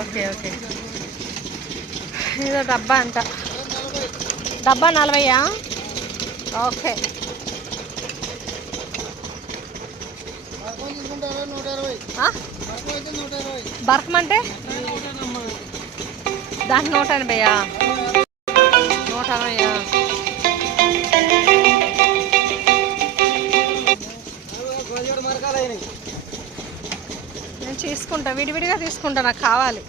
Okay okay. ఇదో డబ్బా అంట. డబ్బా 40. ఓకే. బర్కం అంటే దానికి 180. 160. నేను తీసుకుంటా, విడివిడిగా తీసుకుంటా, నాకు కావాలి.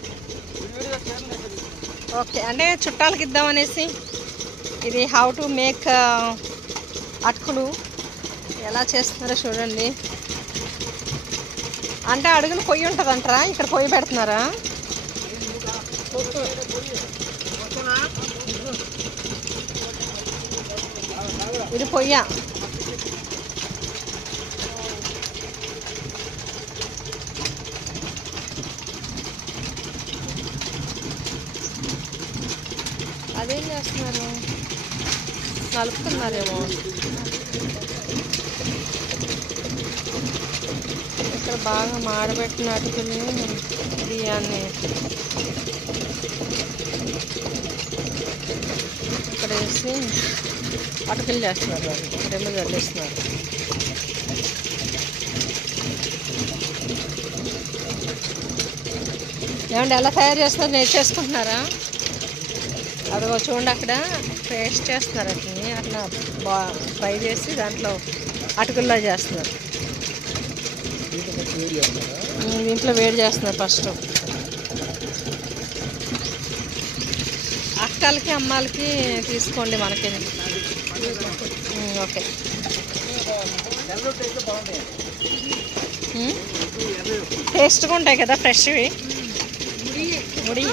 ఓకే, అంటే చుట్టాలకి ఇద్దామనేసి. ఇది హౌ టు మేక్ అటుకులు ఎలా చేస్తున్నారో చూడండి. అంటే అడుగున పొయ్యి ఉంటుందంటారా? ఇక్కడ పొయ్యి పెడుతున్నారా? ఇది పొయ్య. అదేం చేస్తున్నారు? నలుపుతున్నారేమో. ఇక్కడ బాగా మాడబెట్టిన అటుకులు బియ్యాన్ని ఇక్కడ వేసి అటుకులు చేస్తున్నారు. వాళ్ళు ఇక్కడేమో చల్లిస్తున్నారు. ఏమంటే ఎలా తయారు చేస్తున్నారు? నేర్చేసుకుంటున్నారా? అదిగో చూడండి, అక్కడ పేస్ట్ చేస్తున్నారు. అట్లని అట్లా ఫ్రై చేసి దాంట్లో అటుకుల్లో చేస్తున్నారు. దీంట్లో వేడి చేస్తున్నారు ఫస్ట్. అక్కలకి అమ్మాలకి తీసుకోండి, మనకి. ఓకే. టేస్ట్గా ఉంటాయి కదా, ఫ్రెష్వి. ముడి